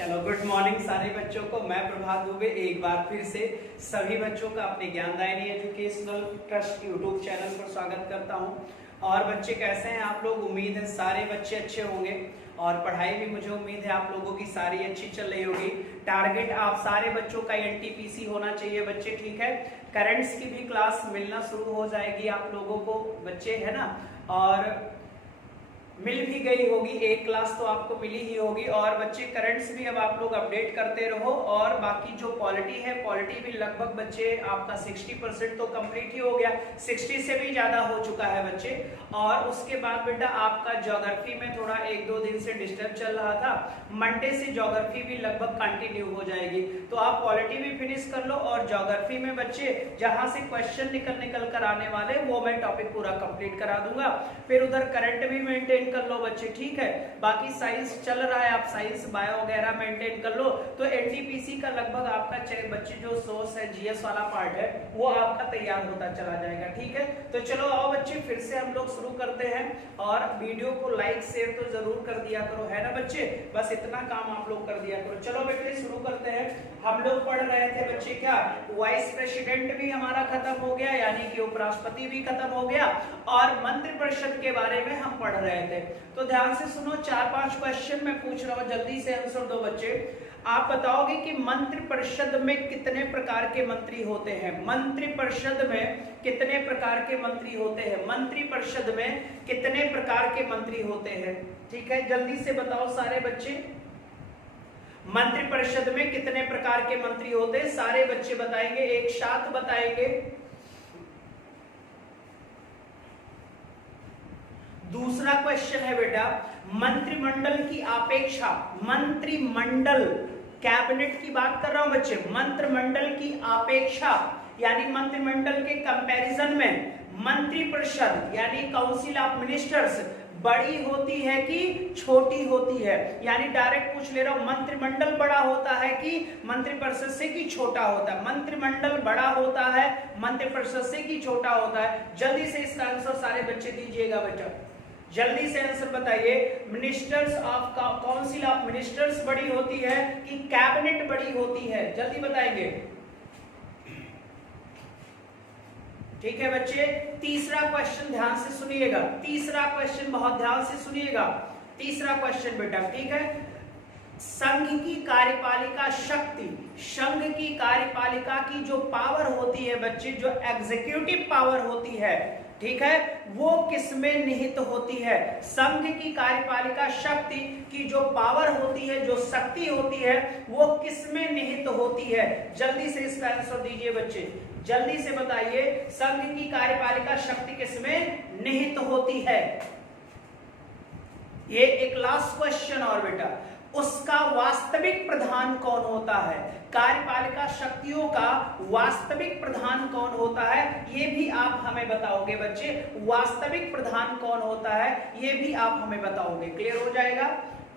चलो good morning सारे बच्चों को। मैं प्रभात दुबे एक बार फिर से सभी बच्चों का अपने ज्ञानदायिनी एजुकेशनल ट्रस्ट यूट्यूब चैनल पर स्वागत करता हूं। और बच्चे कैसे हैं आप लोग? उम्मीद है सारे बच्चे अच्छे होंगे और पढ़ाई भी मुझे उम्मीद है आप लोगों की सारी अच्छी चल रही होगी। टारगेट आप सारे बच्चों का एनटीपीसी होना चाहिए बच्चे, ठीक है। करंट्स की भी क्लास मिलना शुरू हो जाएगी आप लोगों को बच्चे, है ना। और मिल भी गई होगी, एक क्लास तो आपको मिली ही होगी। और बच्चे करंट्स भी अब आप लोग अपडेट करते रहो। और बाकी जो पॉलिटी है, पॉलिटी भी लगभग बच्चे आपका 60% तो कंप्लीट ही हो गया, 60 से भी ज्यादा हो चुका है बच्चे। और उसके बाद बेटा आपका ज्योग्राफी में थोड़ा 1-2 दिन से डिस्टर्ब चल रहा था, मंडे से ज्योग्राफी भी लगभग कंटिन्यू हो जाएगी। तो आप पॉलिटी भी फिनिश कर लो और ज्योग्राफी में बच्चे जहां से क्वेश्चन निकल कर आने वाले वो मैं टॉपिक पूरा कंप्लीट करा दूंगा। फिर उधर करंट भी मेंटेन कर लो बच्चे, ठीक है। बाकी साइंस चल रहा है, आप साइंस बायो वगैरह मेंटेन कर लो। तो एनटीपीसी का लगभग आपका बच्चे जो सोर्स है, जीएस वाला पार्ट है, वो आपका तैयार होता चला जाएगा, ठीक है। तो चलो आओ बच्चे फिर से हम लोग शुरू करते हैं। और वीडियो को लाइक शेयर तो जरूर कर दिया करो, है ना बच्चे। बस इतना काम आप लोग कर दिया करो। चलो बेटे शुरू करते हैं। हम लोग पढ़ रहे थे बच्चे क्या, वाइस प्रेसिडेंट भी हमारा खत्म हो गया, यानी कि उपराष्ट्रपति भी खत्म हो गया। और मंत्रिपरिषद के बारे में हम पढ़ रहे थे। तो ध्यान से सुनो, 4-5 क्वेश्चन मैं पूछ रहा हूं, जल्दी से आंसर दो बच्चे। आप बताओगे कि मंत्रिपरिषद में कितने प्रकार के मंत्री होते हैं? मंत्रिपरिषद में कितने प्रकार के मंत्री होते हैं? मंत्रिपरिषद में कितने प्रकार के मंत्री होते हैं? ठीक है, जल्दी से बताओ सारे बच्चे। मंत्रिपरिषद में कितने प्रकार के मंत्री होते हैं? सारे बच्चे बताएंगे, एक साथ बताएंगे। दूसरा क्वेश्चन है बेटा, मंत्रिमंडल की अपेक्षा, मंत्रिमंडल कैबिनेट की बात कर रहा हूं बच्चे, मंत्रिमंडल की अपेक्षा यानी मंत्रिमंडल के कंपैरिजन में मंत्रिपरिषद यानी काउंसिल ऑफ मिनिस्टर्स बड़ी होती है कि छोटी होती है? यानी डायरेक्ट पूछ ले रहा हूं, मंत्रिमंडल बड़ा होता है कि मंत्रिपरिषद से कि छोटा होता है? मंत्रिमंडल बड़ा होता है मंत्रिपरिषद से कि छोटा होता है? जल्दी से इसका आंसर सारे बच्चे दीजिएगा बेटा, जल्दी से आंसर बताइए। Ministers of council of ministers बड़ी होती है कि कैबिनेट बड़ी होती है? जल्दी बताएंगे, ठीक है बच्चे। तीसरा क्वेश्चन ध्यान से सुनिएगा, तीसरा क्वेश्चन बहुत ध्यान से सुनिएगा। तीसरा क्वेश्चन बेटा, ठीक है। संघ की कार्यपालिका शक्ति, संघ की कार्यपालिका की जो पावर होती है बच्चे, जो एग्जीक्यूटिव पावर होती है, ठीक है, वो किसमें निहित होती है? संघ की कार्यपालिका शक्ति की जो पावर होती है, जो शक्ति होती है, वो किसमें निहित होती है? जल्दी से इसका आंसर दीजिए बच्चे, जल्दी से बताइए। संघ की कार्यपालिका शक्ति किसमें निहित होती है? ये एक लास्ट क्वेश्चन और बेटा, उसका वास्तविक प्रधान कौन होता है? कार्यपालिका शक्तियों का वास्तविक प्रधान कौन होता है, ये भी आप हमें बताओगे बच्चे। वास्तविक प्रधान कौन होता है ये भी आप हमें बताओगे। क्लियर हो जाएगा,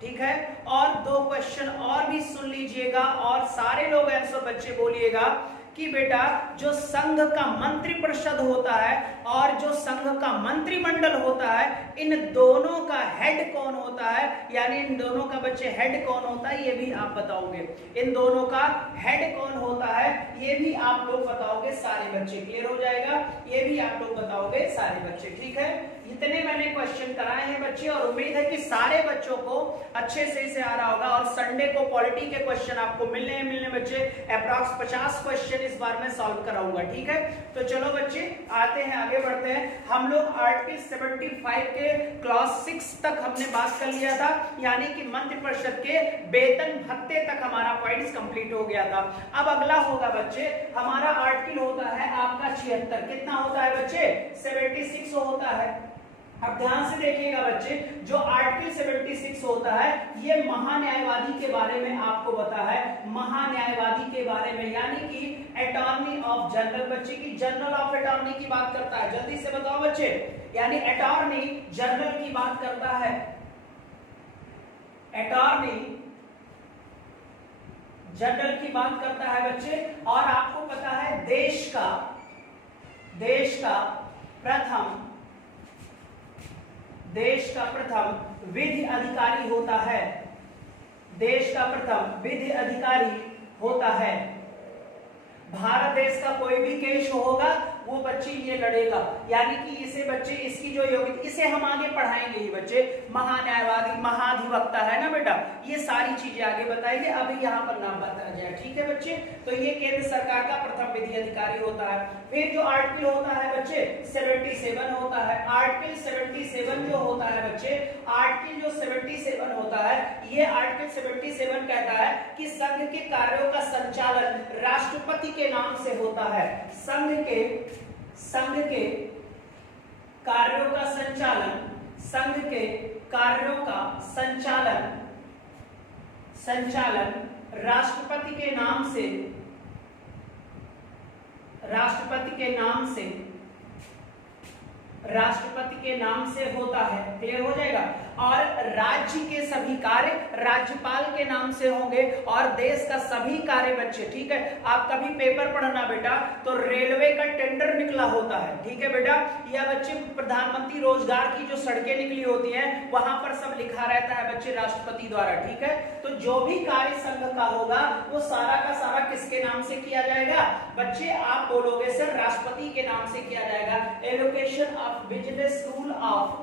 ठीक है। और 2 क्वेश्चन और भी सुन लीजिएगा और सारे लोग आंसर बच्चे बोलिएगा कि बेटा जो संघ का मंत्रिपरिषद होता है और जो संघ का मंत्रिमंडल होता है, इन दोनों का हेड कौन होता है? यानी इन दोनों का बच्चे हेड कौन होता है ये भी आप बताओगे। इन दोनों का हेड कौन होता है ये भी आप लोग बताओगे सारे बच्चे। क्लियर हो जाएगा, ये भी आप लोग बताओगे सारे बच्चे, ठीक है। इतने मैंने क्वेश्चन कराए हैं बच्चे और उम्मीद है कि सारे बच्चों को अच्छे से आ रहा होगा। और संडे को पॉलिटी के क्वेश्चन आपको मिलने बच्चे, अप्रॉक्स 50 क्वेश्चन इस बार मैं सॉल्व कराऊंगा, ठीक है। तो चलो बच्चे आते हैं, आगे बढ़ते हैं। हम लोग आर्टिकल 75 के क्लास 6 तक हमने बात कर लिया था, यानी कि मंत्रिपरिषद के वेतन भत्ते तक हमारा पॉइंट्स कंप्लीट हो गया था। अब अगला होगा बच्चे, हमारा आर्टिकल होता है आपका 76। कितना होता है बच्चे? 76 होता है। अब ध्यान से देखिएगा बच्चे, जो आर्टिकल 76 होता है ये महान्यायवादी के बारे में आपको बता है, महान्यायवादी के बारे में, यानी कि अटॉर्नी ऑफ जनरल बच्चे की, जनरल ऑफ अटॉर्नी की बात करता है। जल्दी से बताओ बच्चे, यानी अटॉर्नी जनरल की बात करता है, अटॉर्नी जनरल की बात करता है बच्चे। और आपको पता है देश का प्रथम विधि अधिकारी होता है, देश का प्रथम विधि अधिकारी होता है। भारत देश का कोई भी केस होगा वो बच्चे ये लड़ेगा, यानी कि इसे बच्चे इसकी जो योग्यता, इसे हम आगे पढ़ाएंगे ही बच्चे, महान्यायवादी, महाधिवक्ता है ना बेटा, ये सारी चीजें आगे बताएंगे, अभी यहाँ पर नाम बता जाए, ठीक है बच्चे। तो ये केंद्र सरकार का प्रथम विधि अधिकारी होता है। फिर जो आर्टिकल होता है बच्चे 77 होता है। आर्टिकल 77 जो होता है बच्चे, आर्टिकल जो 77 होता है, ये आर्टिकल 77 कहता है कि संघ के कार्यों का संचालन राष्ट्रपति के नाम से होता है। संघ के कार्यों का संचालन, संघ के कार्यों का संचालन राष्ट्रपति के नाम से होता है। क्लियर हो जाएगा। और राज्य के सभी कार्य राज्यपाल के नाम से होंगे और देश का सभी कार्य बच्चे, ठीक है, आप कभी पेपर पढ़ना बेटा तो रेलवे का टेंडर निकला होता है, ठीक है बेटा, या बच्चे प्रधानमंत्री रोजगार की जो सड़कें निकली होती हैं वहां पर सब लिखा रहता है बच्चे राष्ट्रपति द्वारा, ठीक है। तो जो भी कार्य संघ का होगा वो सारा का सारा किसके नाम से किया जाएगा बच्चे, आप बोलोगे सर राष्ट्रपति के नाम से किया जाएगा। Allocation of business, rule of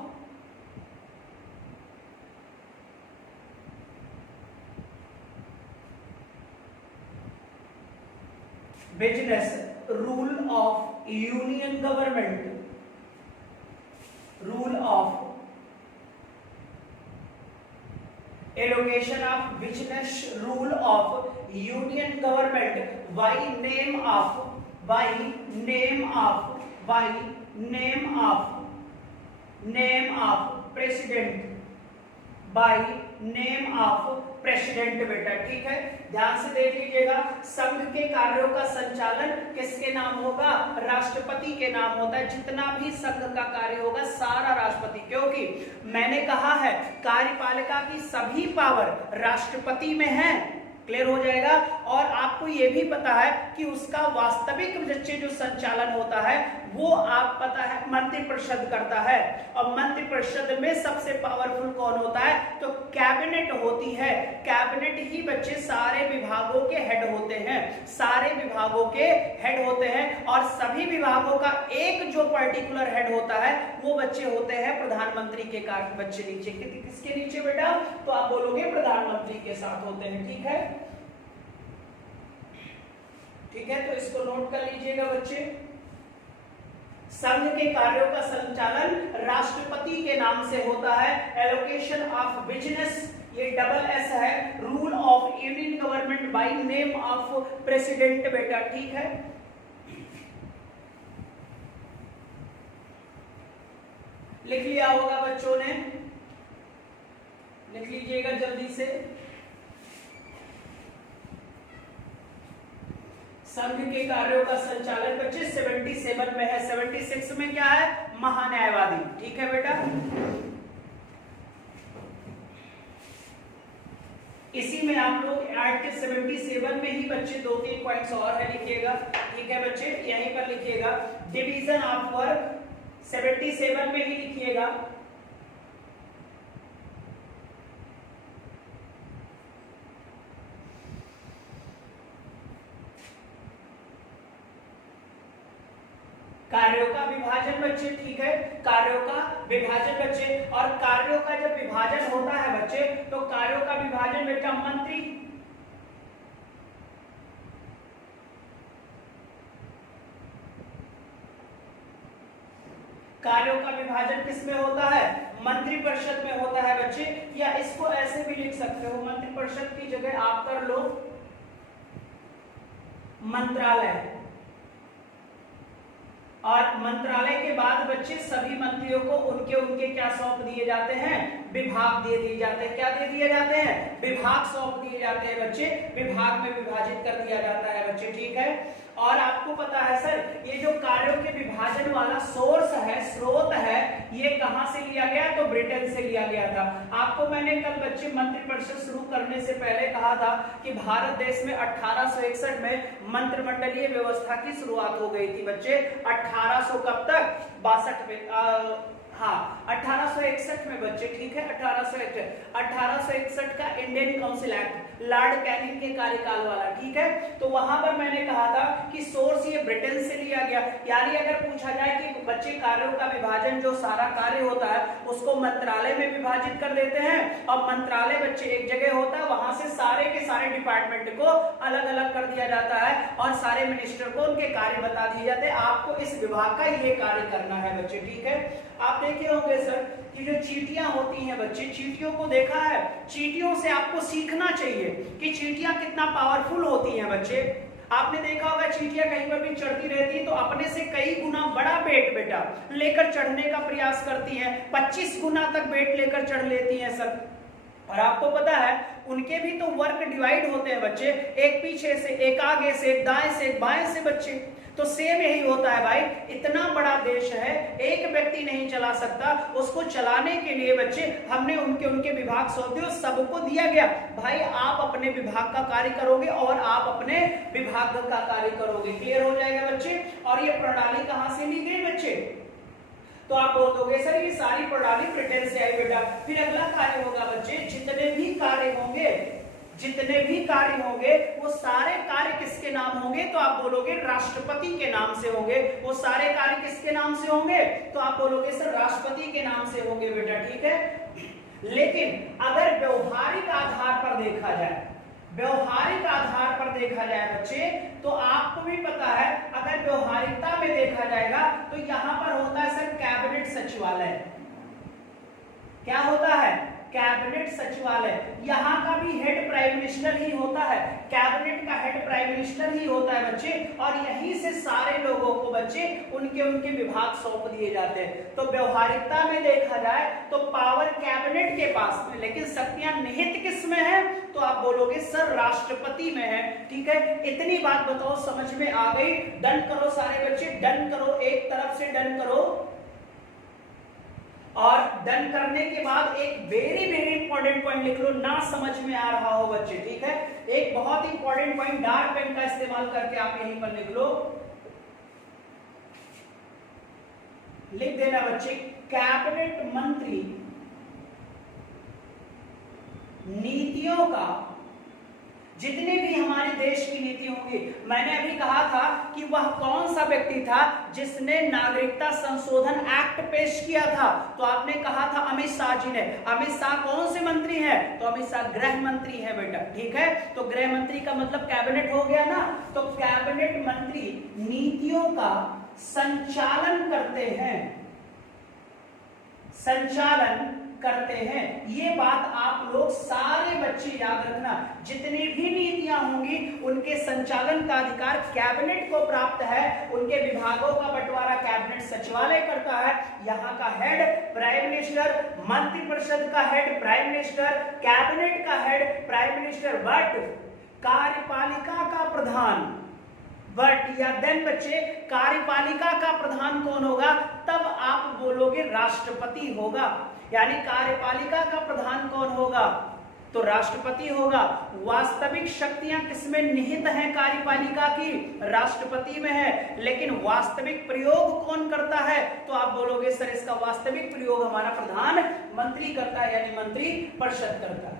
business, rule of union government, rule of allocation of business, rule of union government by name of president, by name of president बेटा, ठीक है, ध्यान से देख लीजिएगा। संघ के कार्यों का संचालन किसके नाम होगा, राष्ट्रपति के नाम होता है। जितना भी संघ का कार्य होगा सारा राष्ट्रपति, क्योंकि मैंने कहा है कार्यपालिका की सभी पावर राष्ट्रपति में है। क्लियर हो जाएगा। और आपको ये भी पता है कि उसका वास्तविक जो संचालन होता है वो आप पता है मंत्रिपरिषद करता है, और मंत्रिपरिषद में सबसे पावरफुल कौन होता है, तो कैबिनेट होती है। कैबिनेट ही बच्चे सारे विभागों के हेड होते हैं, सारे विभागों के हेड होते हैं, और सभी विभागों का एक जो पर्टिकुलर हेड होता है वो बच्चे होते हैं प्रधानमंत्री के कार्य बच्चे नीचे, किसके नीचे बेटा, तो आप बोलोगे प्रधानमंत्री के साथ होते हैं, ठीक है, ठीक है। तो इसको नोट कर लीजिएगा बच्चे। संघ के कार्यों का संचालन राष्ट्रपति के नाम से होता है। एलोकेशन ऑफ बिजनेस, ये डबल एस है, rule of union government by name of president बेटा, ठीक है। लिख लिया होगा बच्चों ने, लिख लीजिएगा जल्दी से। संघ के कार्यों का संचालन बच्चे 77 में है, 76 में क्या है, महान्यायवादी, ठीक है बेटा। इसी में आप लोग आर्टिकल 77 में ही बच्चे 2-3 पॉइंट्स और है लिखिएगा, ठीक है बच्चे, यहीं पर लिखिएगा। डिवीजन ऑफ वर्क 77 में ही लिखिएगा। कार्यों का विभाजन बच्चे, ठीक है, कार्यों का विभाजन बच्चे, और कार्यों का जब विभाजन होता है बच्चे तो कार्यों का विभाजन बेटा मंत्री, कार्यों का विभाजन किस में होता है, मंत्रिपरिषद में होता है बच्चे, या इसको ऐसे भी लिख सकते हो, मंत्रिपरिषद की जगह आप कर लो मंत्रालय। और मंत्रालय के बाद बच्चे सभी मंत्रियों को उनके उनके क्या सौंप दिए जाते हैं, विभाग दे दिए जाते हैं। क्या दे दिए जाते हैं, विभाग सौंप दिए जाते हैं बच्चे, विभाग में विभाजित कर दिया जाता है बच्चे, ठीक है। और आपको पता है सर ये जो कार्यों के विभाजन वाला सोर्स है, स्रोत है, ये कहां से लिया गया, तो ब्रिटेन से लिया गया था। आपको मैंने कल बच्चे मंत्रिपरिषद शुरू करने से पहले कहा था कि भारत देश में 1861 में मंत्रिमंडलीय व्यवस्था की शुरुआत हो गई थी बच्चे। 1800 कब तक, 62 में, हाँ 1861 में बच्चे, ठीक है 1861 का Indian council act, Lord Canning के कार्यकाल वाला, ठीक है। तो वहां पर मैंने कहा था कि सोर्स ये ब्रिटेन से लिया गया। यानी अगर पूछा जाए कि बच्चे कार्यों का विभाजन, जो सारा कार्य होता है उसको मंत्रालय में विभाजित कर देते हैं, और मंत्रालय बच्चे एक जगह होता है, वहां से सारे के सारे डिपार्टमेंट को अलग अलग कर दिया जाता है और सारे मिनिस्टर को उनके कार्य बता दिए जाते हैं, आपको इस विभाग का ये कार्य करना है बच्चे, ठीक है। आप देखे होंगे सर कि जो चींटियां होती हैं बच्चे, चींटियों को देखा है, चींटियों से आपको सीखना चाहिए कि चींटियां कितना पावरफुल होती हैं बच्चे। आपने देखा होगा चींटियां कहीं पर भी चढ़ती रहती है तो अपने से कई गुना बड़ा वेट बेटा लेकर चढ़ने का प्रयास करती हैं, 25 गुना तक वेट लेकर चढ़ लेती हैं सर। और आपको पता है उनके भी तो वर्क डिवाइड होते हैं बच्चे, एक पीछे से, एक आगे से, एक दाएं से, एक बाएं से बच्चे। तो सेम यही होता है भाई, इतना बड़ा देश है, एक व्यक्ति नहीं चला सकता, उसको चलाने के लिए बच्चे हमने उनके उनके विभाग सौंप दिए, सबको दिया गया भाई आप अपने विभाग का कार्य करोगे और आप अपने विभाग का कार्य करोगे। क्लियर हो जाएगा बच्चे। और ये प्रणाली कहां से ली गई बच्चे? तो आप बोल दोगे सर ये सारी प्रणाली ब्रिटेन से आई बेटा। फिर अगला कार्य होगा बच्चे, जितने भी कार्य होंगे वो सारे कार्य किसके नाम होंगे? तो आप बोलोगे राष्ट्रपति के नाम से होंगे। वो सारे कार्य किसके नाम से होंगे? तो आप बोलोगे सर राष्ट्रपति के नाम से होंगे बेटा, ठीक है। लेकिन अगर व्यवहारिक आधार पर देखा जाए, व्यवहारिक आधार पर देखा जाए बच्चे, तो आपको भी पता है अगर व्यवहारिकता में देखा जाएगा तो यहां पर होता है सर कैबिनेट सचिवालय। क्या होता है? कैबिनेट सचिवालय। यहाँ का भी हेड प्राइम मिनिस्टर ही होता है, कैबिनेट का हेड प्राइम मिनिस्टर ही होता है बच्चे, और यहीं से सारे लोगों को बच्चे उनके उनके विभाग सौंप दिए जाते हैं। तो व्यवहारिकता में देखा जाए तो पावर कैबिनेट के पास में, लेकिन शक्तियां निहित किस में है? तो आप बोलोगे सर राष्ट्रपति में है, ठीक है। इतनी बात बताओ समझ में आ गई? डन करो सारे बच्चे, डन करो, एक तरफ से डन करो। और डन करने के बाद एक वेरी वेरी इंपॉर्टेंट पॉइंट लिख लो, ना समझ में आ रहा हो बच्चे, ठीक है। एक बहुत इंपॉर्टेंट पॉइंट डार्क पेन का इस्तेमाल करके आप यहीं पर लिख लो, लिख देना बच्चे, कैबिनेट मंत्री नीतियों का, जितने भी हमारे देश की नीति होंगी, मैंने अभी कहा था कि वह कौन सा व्यक्ति था जिसने नागरिकता संशोधन एक्ट पेश किया था? तो आपने कहा था अमित शाह जी ने। अमित शाह कौन से मंत्री हैं? तो अमित शाह गृह मंत्री है बेटा, ठीक है। तो गृह मंत्री का मतलब कैबिनेट हो गया ना। तो कैबिनेट मंत्री नीतियों का संचालन करते हैं, संचालन करते हैं। ये बात आप लोग सारे बच्चे याद रखना, जितनी भी नीतियां होंगी उनके संचालन का अधिकार कैबिनेट को प्राप्त है। उनके विभागों का बंटवारा कैबिनेट सचिवालय करता है। यहाँ का हेड प्राइम मिनिस्टर, मंत्रिपरिषद का हेड प्राइम मिनिस्टर, कैबिनेट का हेड प्राइम मिनिस्टर, बट कार्यपालिका का प्रधान, बट या देन बच्चे कार्यपालिका का प्रधान कौन होगा? तब आप बोलोगे राष्ट्रपति होगा। यानी कार्यपालिका का प्रधान कौन होगा? तो राष्ट्रपति होगा। वास्तविक शक्तियां किसमें निहित हैं कार्यपालिका की? राष्ट्रपति में है। लेकिन वास्तविक प्रयोग कौन करता है? तो आप बोलोगे सर इसका वास्तविक प्रयोग हमारा प्रधानमंत्री करता है, यानी मंत्री परिषद करता है।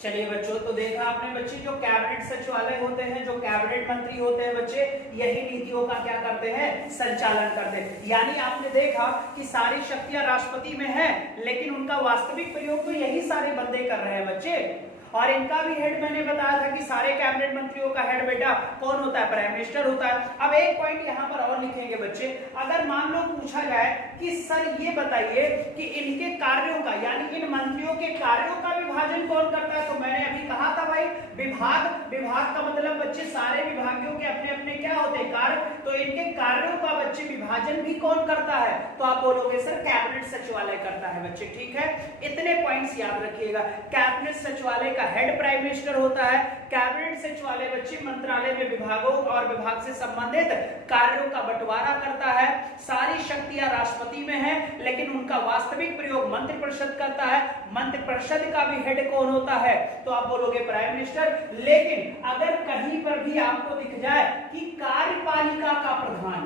चलिए बच्चों, तो देखा आपने बच्चे, जो कैबिनेट सचिवालय होते हैं, जो कैबिनेट मंत्री होते हैं बच्चे, यही नीतियों का क्या करते हैं? संचालन करते हैं। यानी आपने देखा कि सारी शक्तियां राष्ट्रपति में है, लेकिन उनका वास्तविक प्रयोग तो यही सारे बंदे कर रहे हैं बच्चे। और इनका भी हेड मैंने बताया था कि सारे कैबिनेट मंत्रियों का हेड बेटा कौन होता है? प्राइम मिनिस्टर होता है। अब एक पॉइंट यहाँ पर और लिखेंगे बच्चे, अगर मान लो पूछा जाए कि सर ये बताइए कि इनके कार्यों का, यानी इन मंत्रियों के कार्यों का विभाजन कौन करता है? तो मैंने अभी कहा था भाई विभाग, विभाग का मतलब बच्चे सारे विभागों के अपने अपने क्या होते हैं? कार्य। तो इनके कार्यों का बच्चे विभाजन भी कौन करता है? तो आप बोलोगे सर कैबिनेट सचिवालय करता है बच्चे, ठीक है। इतने पॉइंट्स याद रखिएगा। कैबिनेट सचिवालय का हेड प्राइम मिनिस्टर होता है। कैबिनेट सचिवालय बच्चे मंत्रालय में विभागों और विभाग से संबंधित कार्यों का बंटवारा करता है। सारी शक्तियां राष्ट्रपति में है, लेकिन उनका वास्तविक प्रयोग मंत्रिपरिषद करता है। मंत्रिपरिषद का भी हेड कौन होता है? तो आप बोलोगे प्राइम मिनिस्टर। लेकिन अगर कहीं पर भी आपको दिख जाए कि कार्यपालिका का प्रधान,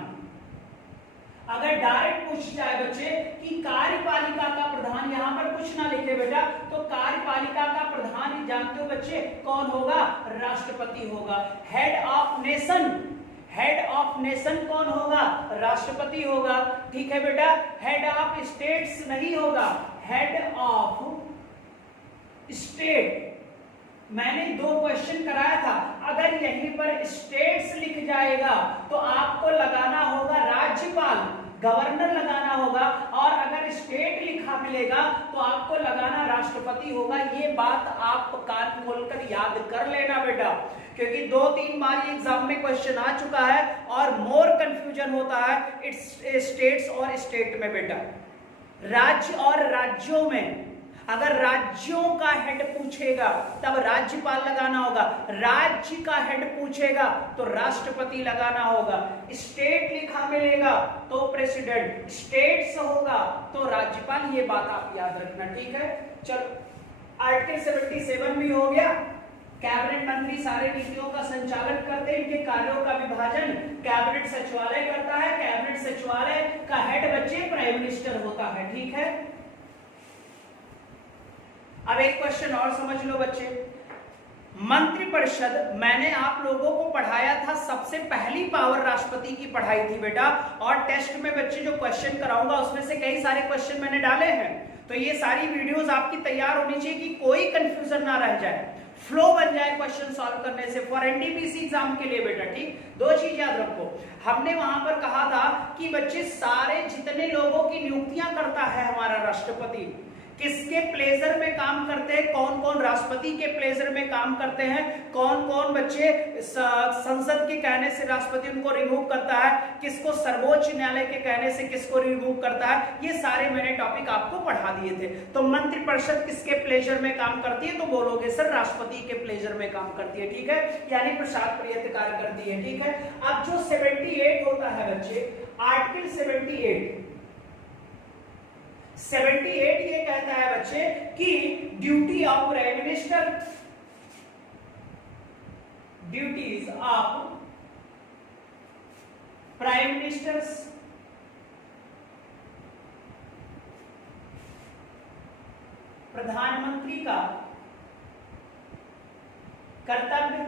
अगर डायरेक्ट पूछ जाए बच्चे कि कार्यपालिका का प्रधान, यहां पर कुछ ना लिखे बेटा, तो कार्यपालिका का प्रधान जानते हो बच्चे कौन होगा? राष्ट्रपति होगा। Head of nation, head of nation कौन होगा? राष्ट्रपति होगा। ठीक है बेटा, हेड ऑफ स्टेट्स नहीं होगा, हेड ऑफ स्टेट। मैंने 2 क्वेश्चन कराया था, अगर यहीं पर स्टेट्स लिख जाएगा तो आपको लगाना होगा राज्यपाल, गवर्नर लगाना होगा, और अगर स्टेट लिखा मिलेगा तो आपको लगाना राष्ट्रपति होगा। ये बात आप कान खोलकर याद कर लेना बेटा, क्योंकि 2-3 बार ये एग्जाम में क्वेश्चन आ चुका है और मोर कंफ्यूजन होता है स्टेट्स और स्टेट में बेटा। राज्य और राज्यों में अगर राज्यों का हेड पूछेगा तब राज्यपाल लगाना होगा, राज्य का हेड पूछेगा तो राष्ट्रपति लगाना होगा, स्टेट लिखा मिलेगा तो प्रेसिडेंट, स्टेट्स होगा तो राज्यपाल। ये बात आप याद रखना, ठीक है। चलो आर्टिकल 77 भी हो गया। कैबिनेट मंत्री सारे नीतियों का संचालन करते हैं, इनके कार्यों का विभाजन कैबिनेट सचिवालय करता है। कैबिनेट सचिवालय का हेड बच्चे प्राइम मिनिस्टर होता है, ठीक है। अब एक क्वेश्चन और समझ लो बच्चे, मंत्रिपरिषद मैंने आप लोगों को पढ़ाया था, सबसे पहली पावर राष्ट्रपति की पढ़ाई थी बेटा, और टेस्ट में बच्चे जो क्वेश्चन कराऊंगा उसमें से कई सारे क्वेश्चन मैंने डाले हैं, तो ये सारी वीडियोस आपकी तैयार होनी चाहिए कि कोई कंफ्यूजन ना रह जाए, फ्लो बन जाए क्वेश्चन सॉल्व करने से फॉर एनटीपीसी एग्जाम के लिए बेटा, ठीक। 2 चीज याद रखो, हमने वहां पर कहा था कि बच्चे सारे जितने लोगों की नियुक्तियां करता है हमारा राष्ट्रपति, किसके प्लेजर में काम करते हैं, कौन कौन राष्ट्रपति के प्लेजर में काम करते हैं, कौन कौन बच्चे संसद के कहने से राष्ट्रपति उनको रिमूव करता है, किसको सर्वोच्च न्यायालय के कहने से किसको रिमूव करता है, ये सारे मैंने टॉपिक आपको पढ़ा दिए थे। तो मंत्रिपरिषद किसके प्लेजर में काम करती है, तो बोलोगे सर राष्ट्रपति के प्लेजर में काम करती है, ठीक है, यानी प्रसाद प्रियत कार्य करती है, ठीक है। अब जो 78 होता है बच्चे, आर्टिकल 78 ये कहता है बच्चे कि duty of prime minister, duties of prime ministers, प्रधानमंत्री का कर्तव्य।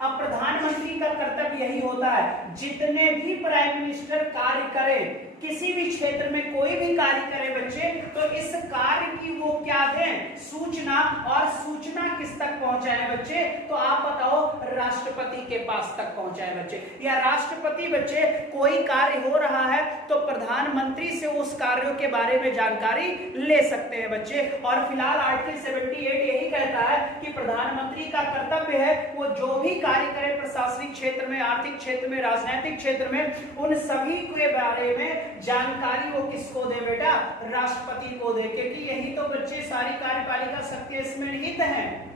अब प्रधानमंत्री का कर्तव्य यही होता है, जितने भी प्राइम मिनिस्टर कार्य करें, किसी भी क्षेत्र में कोई भी कार्य करे बच्चे, तो इस कार्य की वो क्या दें, सूचना, और सूचना किस तक पहुंचाए बच्चे, तो आप बताओ राष्ट्रपति के पास तक पहुंचाए बच्चे, या राष्ट्रपति बच्चे कोई कार्य हो रहा है तो प्रधानमंत्री से उस कार्यों के बारे में जानकारी ले सकते हैं बच्चे। और फिलहाल आर्टिकल 78 यही कहता है कि प्रधानमंत्री का कर्तव्य है वो जो भी कार्य करे प्रशासनिक क्षेत्र में, आर्थिक क्षेत्र में, राजनीतिक क्षेत्र में, उन सभी के बारे में जानकारी वो किसको दे बेटा, राष्ट्रपति को दे, क्योंकि यही तो बच्चे सारी कार्यपालिका शक्ति इसमें निहित है।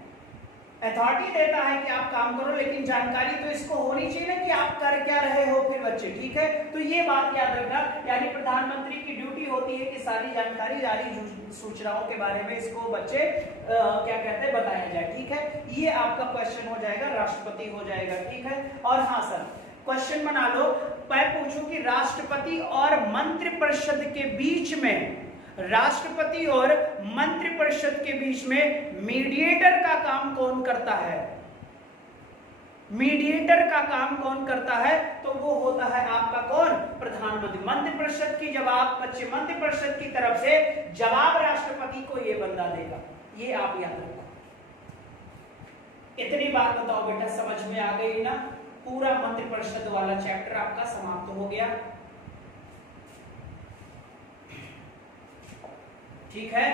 अथॉरिटी देता है कि आप काम करो, लेकिन जानकारी तो इसको होनी चाहिए ना कि आप कर क्या रहे हो फिर बच्चे, ठीक है। तो ये बात याद रखना, यानी प्रधानमंत्री की ड्यूटी होती है कि सारी जानकारी, सारी सूचनाओं के बारे में इसको बच्चे क्या कहते हैं बताया जाए, ठीक है। ये आपका क्वेश्चन हो जाएगा, राष्ट्रपति हो जाएगा, ठीक है। और हाँ सर, क्वेश्चन बना लो, मैं पूछूं कि राष्ट्रपति और मंत्रिपरिषद के बीच में, राष्ट्रपति और मंत्रिपरिषद के बीच में मीडिएटर का काम कौन करता है, मीडिएटर का काम कौन करता है, तो वो होता है आपका कौन, प्रधानमंत्री। मंत्रिपरिषद की जवाब बच्चे, मंत्रिपरिषद की तरफ से जवाब राष्ट्रपति को ये बंदा देगा, ये आप याद रखो। इतनी बात बताओ बेटा, समझ में आ गई ना, पूरा मंत्रिपरिषद वाला चैप्टर आपका समाप्त हो गया, ठीक है।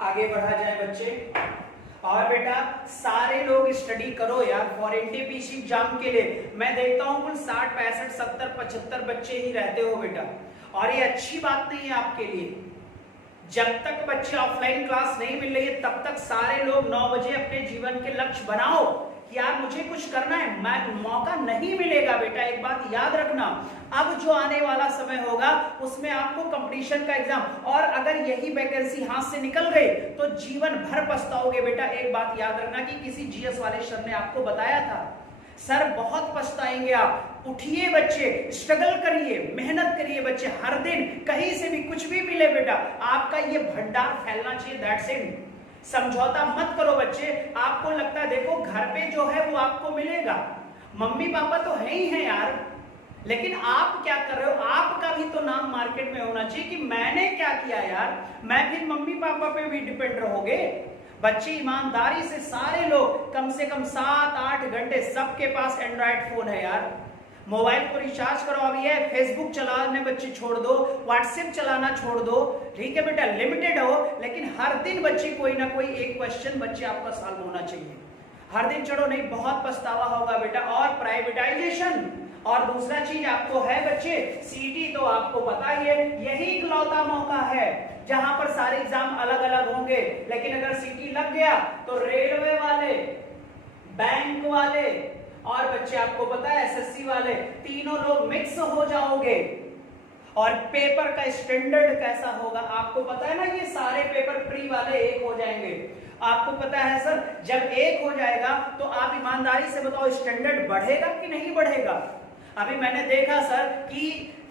आगे बढ़ा जाए बच्चे, और बेटा सारे लोग स्टडी करो यार फॉर एनटीपीसी एग्जाम के लिए। मैं देखता हूं कुल 60, 65, 70, 75 बच्चे ही रहते हो बेटा, और ये अच्छी बात नहीं है आपके लिए। जब तक बच्चे ऑफलाइन क्लास नहीं मिल रही है तब तक सारे लोग 9 बजे अपने जीवन के लक्ष्य बनाओ, कि यार मुझे कुछ करना है, मैं मौका नहीं मिलेगा बेटा। एक बात याद रखना, अब जो आने वाला समय होगा उसमें आपको कंपटीशन का एग्जाम, और अगर यही वैकेंसी हाथ से निकल गई तो जीवन भर पछताओगे बेटा। एक बात याद रखना कि किसी जीएस वाले सर ने आपको बताया था, सर बहुत पछताएंगे आप। उठिए बच्चे, स्ट्रगल करिए, मेहनत करिए बच्चे, हर दिन कहीं से भी कुछ भी मिले बेटा, आपका ये भंडार फैलना चाहिए, दैट्स इट। समझौता मत करो बच्चे। आपको लगता है देखो घर पे जो है वो आपको मिलेगा, मम्मी पापा तो है ही है यार, लेकिन आप क्या कर रहे हो? आपका भी तो नाम मार्केट में होना चाहिए कि मैंने क्या किया यार। मैं फिर मम्मी पापा पे भी डिपेंड रहोगे? बच्चे ईमानदारी से, सारे लोग कम से कम 7-8 घंटे, सबके पास एंड्रॉइड फोन है यार, मोबाइल को रिचार्ज करो। अभी है फेसबुक चलाने बच्चे छोड़ दो, व्हाट्सएप चलाना छोड़ दो, ठीक है बेटा, लिमिटेड हो, लेकिन हर दिन बच्चे कोई ना कोई एक क्वेश्चन बच्चे आपका सॉल्व होना चाहिए। हर दिन चढ़ो नहीं, बहुत पछतावा होगा बेटा। और प्राइवेटाइजेशन, और दूसरा चीज आपको है बच्चे सीटी, तो आपको पता ही है यही इकलौता मौका है जहां पर सारे एग्जाम अलग अलग होंगे, लेकिन अगर सीटी लग गया तो रेलवे वाले, बैंक वाले और बच्चे आपको पता है एसएससी वाले, तीनों लोग मिक्स हो जाओगे। और पेपर का स्टैंडर्ड कैसा होगा आपको पता है ना, ये सारे पेपर प्री वाले एक हो जाएंगे। आपको पता है सर, जब एक हो जाएगा तो आप ईमानदारी से बताओ स्टैंडर्ड बढ़ेगा कि नहीं बढ़ेगा? अभी मैंने देखा सर कि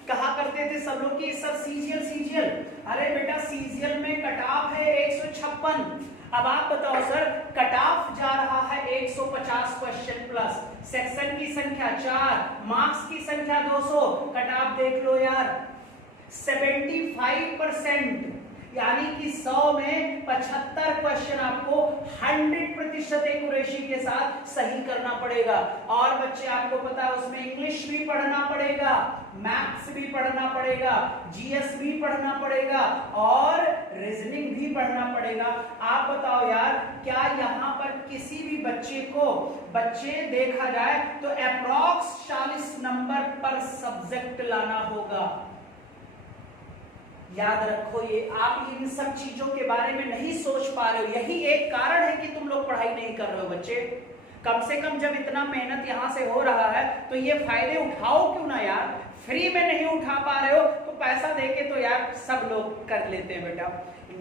कहा करते थे सब लोग कि सर सीजीएल, अरे बेटा सीजीएल में कट ऑफ है 156। अब आप बताओ सर, कट ऑफ जा रहा है 150 क्वेश्चन प्लस, सेक्शन की संख्या 4, मार्क्स की संख्या 200, कट ऑफ देख लो यार 75%, यानी कि 100 में 75 क्वेश्चन आपको 100% एक्यूरेसी के साथ सही करना पड़ेगा। और बच्चे आपको पता है उसमें इंग्लिश भी पढ़ना पड़ेगा, मैथ्स भी पढ़ना पड़ेगा, जीएस भी पढ़ना पड़ेगा और रीजनिंग भी पढ़ना पड़ेगा। आप बताओ यार, क्या यहाँ पर किसी भी बच्चे देखा जाए तो अप्रॉक्स 40 नंबर पर सब्जेक्ट लाना होगा। याद रखो, ये आप इन सब चीजों के बारे में नहीं सोच पा रहे हो, यही एक कारण है कि तुम लोग पढ़ाई नहीं कर रहे हो बच्चे। कम से कम जब इतना मेहनत यहां से हो रहा है तो ये फायदे उठाओ क्यों ना यार। फ्री में नहीं उठा पा रहे हो तो पैसा देके तो यार सब लोग कर लेते हैं बेटा।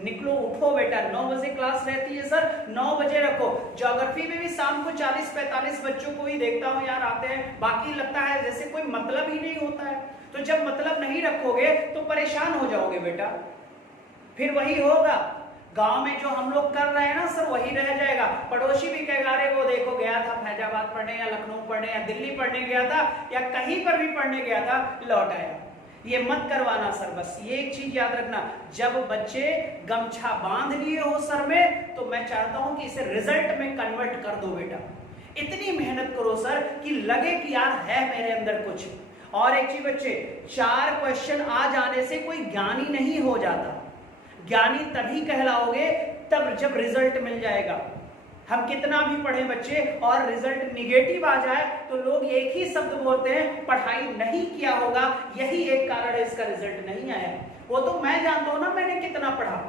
निकलो, उठो बेटा, 9 बजे क्लास रहती है सर, 9 बजे रखो। ज्योग्राफी में भी शाम को 40-45 बच्चों को ही देखता हूँ यार आते हैं, बाकी लगता है जैसे कोई मतलब ही नहीं होता है। तो जब मतलब नहीं रखोगे तो परेशान हो जाओगे बेटा, फिर वही होगा। गांव में जो हम लोग कर रहे हैं ना सर, वही रह जाएगा। पड़ोसी भी कहेगा अरे वो देखो गया था फैजाबाद पढ़ने या लखनऊ पढ़ने या दिल्ली पढ़ने गया था या कहीं पर भी पढ़ने गया था, लौट आया। ये मत करवाना सर, बस ये एक चीज याद रखना, जब बच्चे गमछा बांध लिए हो सर में तो मैं चाहता हूं कि इसे रिजल्ट में कन्वर्ट कर दो बेटा। इतनी मेहनत करो सर कि लगे कि यार है मेरे अंदर कुछ। और एक चीज बच्चे, 4 क्वेश्चन आ जाने से कोई ज्ञानी नहीं हो जाता। ज्ञानी तभी कहलाओगे तब जब रिजल्ट मिल जाएगा। हम कितना भी पढ़े बच्चे और रिजल्ट निगेटिव आ जाए तो लोग एक ही शब्द बोलते हैं, पढ़ाई नहीं किया होगा, यही एक कारण है इसका रिजल्ट नहीं आया। वो तो मैं जानता हूं ना मैंने कितना पढ़ा।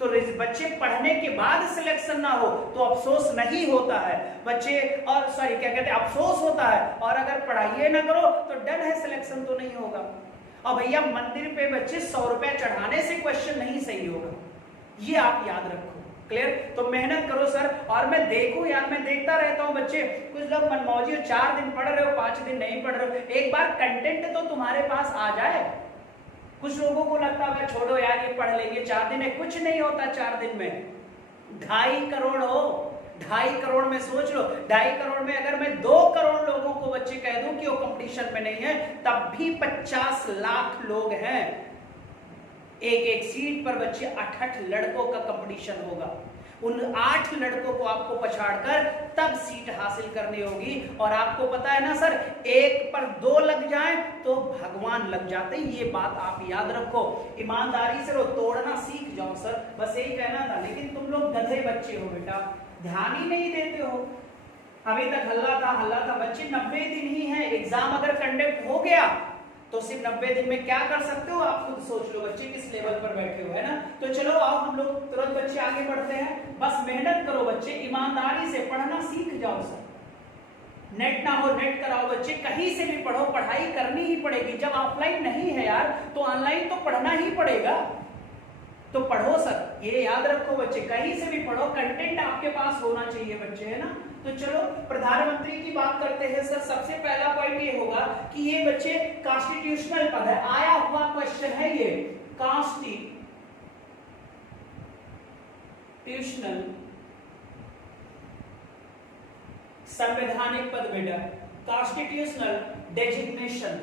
तो बच्चे पढ़ने के बाद सिलेक्शन ना हो तो अफसोस नहीं होता है बच्चे, और सॉरी क्या कहते हैं, अफसोस होता है। और अगर पढ़ाई ना करो तो डर है सिलेक्शन तो नहीं होगा। और भैया मंदिर पे बच्चे 100 रुपए चढ़ाने से क्वेश्चन नहीं सही होगा, ये आप याद रखो। क्लियर? तो मेहनत करो सर। और मैं देखूं यार, मैं देखता रहता हूं बच्चे, कुछ लोग मनमौजी हो, 4 दिन पढ़ रहे हो, 5 दिन नहीं पढ़ रहे हो। एक बार कंटेंट तो तुम्हारे पास आ जाए। कुछ लोगों को लगता है छोड़ो यार ये पढ़ लेंगे 4 दिन है, कुछ नहीं होता 4 दिन में। 2.5 करोड़ हो, 2.5 करोड़ में सोच लो, 2.5 करोड़ में अगर मैं 2 करोड़ लोगों को बच्चे कह दूं कि वो कंपटीशन में नहीं है, तब भी 50 लाख लोग हैं। एक सीट पर बच्चे 8 लड़कों का कंपटीशन होगा। उन 8 लड़कों को आपको पछाड़कर तब सीट हासिल करनी होगी। और आपको पता है ना सर, 1 पर 2 लग जाए तो भगवान लग जाते, ये बात आप याद रखो। ईमानदारी से तोड़ना सीख जाओ सर, बस यही कहना था। लेकिन तुम लोग गधे बच्चे हो बेटा, ध्यान ही नहीं देते हो। अभी तक हल्ला था बच्चे, 90 दिन ही है, एग्जाम अगर कंडक्ट हो गया तो सिर्फ 90 दिन में क्या कर सकते हो आप खुद सोच लो बच्चे, किस लेवल पर बैठे हो, है ना। तो चलो आओ हम लोग तुरंत बच्चे आगे बढ़ते हैं। बस मेहनत करो बच्चे, ईमानदारी से पढ़ना सीख जाओ सर। नेट ना हो नेट कराओ बच्चे, कहीं से भी पढ़ो, पढ़ाई करनी ही पड़ेगी। जब ऑफलाइन नहीं है यार तो ऑनलाइन तो पढ़ना ही पड़ेगा, तो पढ़ो सर, ये याद रखो बच्चे, कहीं से भी पढ़ो, कंटेंट आपके पास होना चाहिए बच्चे, है ना। तो चलो प्रधानमंत्री की बात करते हैं सर। सबसे पहला पॉइंट ये होगा कि ये बच्चे कॉन्स्टिट्यूशनल पद है, आया हुआ क्वेश्चन है ये, कॉन्स्टिट्यूशनल संवैधानिक पद बेटा, कॉन्स्टिट्यूशनल डेजिग्नेशन।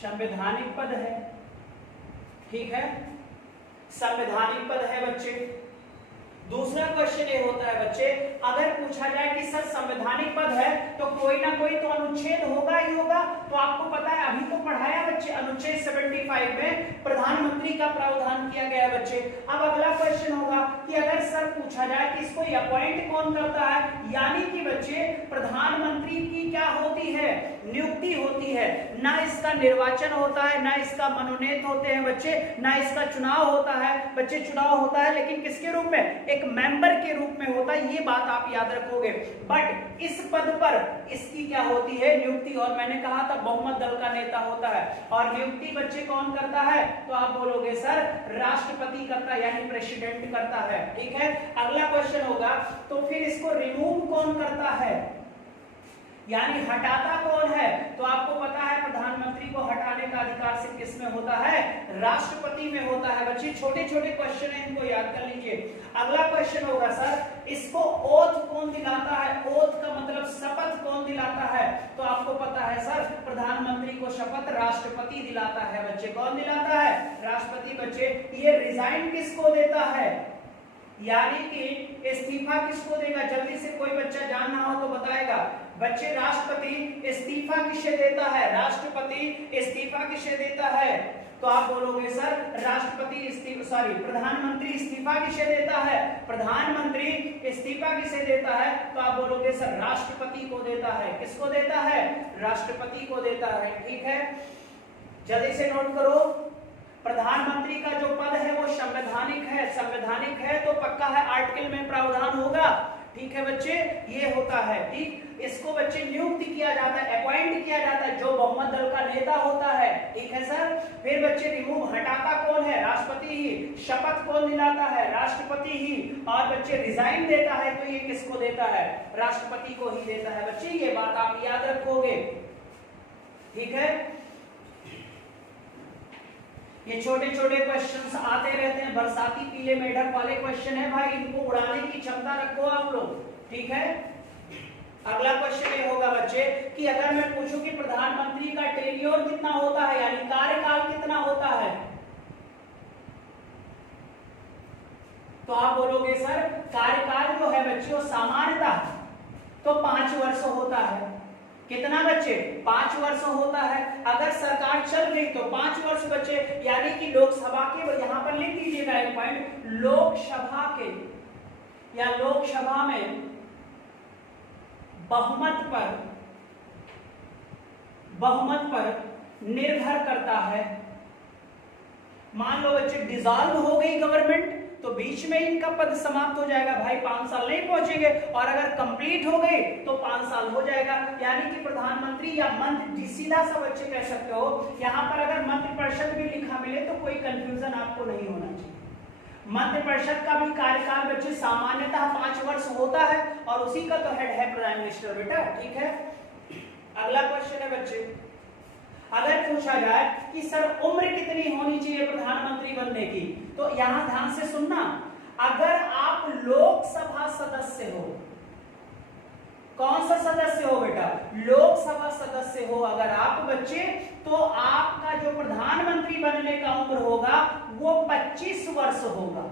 संवैधानिक पद है, ठीक है, संवैधानिक पद है बच्चे। दूसरा क्वेश्चन ये होता है बच्चे, अगर पूछा जाए कि सर संवैधानिक पद है तो कोई ना कोई तो अनुच्छेद होगा ही होगा। तो आपको पता है अभी तो पढ़ाया बच्चे, अनुच्छेद 75 में प्रधानमंत्री का प्रावधान किया गया है बच्चे। अब अगला क्वेश्चन होगा कि अगर सर पूछा जाए कि इसको अपॉइंट कौन करता है, यानी कि बच्चे प्रधानमंत्री की क्या होती है, नियुक्ति होती है, ना इसका निर्वाचन होता है, ना इसका मनोनीत होते हैं बच्चे, ना इसका चुनाव होता है बच्चे। चुनाव होता है लेकिन किसके रूप में, एक मेंबर के रूप में होता है, ये बात आप याद रखोगे। बट इस पद पर इसकी क्या होती है, नियुक्ति। और मैंने कहा था बहुमत दल का नेता होता है, और नियुक्ति बच्चे कौन करता है, तो आप बोलोगे सर राष्ट्रपति करता है, यानी प्रेसिडेंट करता है, ठीक है। अगला क्वेश्चन होगा तो फिर इसको रिमूव कौन करता है, यानी हटाता कौन है। तो आपको पता है प्रधानमंत्री को हटाने का अधिकार सिर्फ किसमें होता है, राष्ट्रपति में होता है बच्चे। छोटे छोटे क्वेश्चन है, इनको याद कर लीजिए। अगला क्वेश्चन होगा सर इसको ओथ कौन दिलाता है, ओथ का मतलब शपथ कौन दिलाता है। तो आपको पता है सर प्रधानमंत्री को शपथ राष्ट्रपति दिलाता है बच्चे। कौन दिलाता है, राष्ट्रपति बच्चे। ये रिजाइन किसको देता है, यानी कि इस्तीफा किसको देगा, जल्दी से कोई बच्चा जानना हो तो बताएगा बच्चे। राष्ट्रपति इस्तीफा किसे देता है, राष्ट्रपति इस्तीफा किसे देता है। तो आप बोलोगे सर राष्ट्रपति प्रधानमंत्री इस्तीफा किसे देता है, प्रधानमंत्री इस्तीफा किसे देता है। तो आप बोलोगे सर राष्ट्रपति को देता है। किसको देता है, राष्ट्रपति को देता है, ठीक है। जल्दी से नोट करो, प्रधानमंत्री का जो पद है वो संवैधानिक है, संवैधानिक है तो पक्का है आर्टिकल में प्रावधान होगा, ठीक है बच्चे। ये होता है, ठीक। इसको बच्चे नियुक्त किया जाता है, अपॉइंट किया जाता है जो बहुमत दल का नेता होता है, ठीक है सर। फिर बच्चे रिमूव, हटाता कौन है, राष्ट्रपति ही। शपथ कौन दिलाता है, राष्ट्रपति ही। और बच्चे रिजाइन देता है तो ये किसको देता है, राष्ट्रपति को ही देता है बच्चे। ये बात आप याद रखोगे, ठीक है। ये छोटे छोटे क्वेश्चंस आते रहते हैं, बरसाती पीले मेढक वाले क्वेश्चन है भाई, इनको उड़ाने की क्षमता रखो आप लोग, ठीक है। अगला क्वेश्चन ये होगा बच्चे कि अगर मैं पूछूं कि प्रधानमंत्री का टेन्योर कितना होता है, यानी कार्यकाल कितना होता है, तो आप बोलोगे सर कार्यकाल जो है बच्चे वो सामान्यतः तो 5 वर्ष होता है। कितना बच्चे, 5 वर्ष होता है। अगर सरकार चल गई तो 5 वर्ष बच्चे, यानी कि लोकसभा के, यहां पर लिख लीजिएगा एक पॉइंट, लोकसभा के या लोकसभा में बहुमत पर निर्भर करता है। मान लो बच्चे डिसॉल्व हो गई गवर्नमेंट तो बीच में इनका पद समाप्त हो जाएगा भाई, 5 साल नहीं पहुंचेंगे। और अगर कंप्लीट हो गए तो 5 साल हो जाएगा। यानी कि प्रधानमंत्री या मंत्री, सीधा सा बच्चे कह सकते हो, यहां पर अगर मंत्रिपरिषद भी लिखा मिले तो कोई कंफ्यूजन आपको नहीं होना चाहिए। मंत्रिपरिषद का भी कार्यकाल बच्चे सामान्यतः 5 वर्ष होता है और उसी का तो हेड है प्राइम मिनिस्टर बेटा, ठीक है। अगला क्वेश्चन है बच्चे, अगर पूछा जाए कि सर उम्र कितनी होनी चाहिए प्रधानमंत्री बनने की, तो यहां ध्यान से सुनना। अगर आप लोकसभा सदस्य हो, कौन सा सदस्य हो बेटा, लोकसभा सदस्य हो अगर आप बच्चे, तो आपका जो प्रधानमंत्री बनने का उम्र होगा वो 25 वर्ष होगा।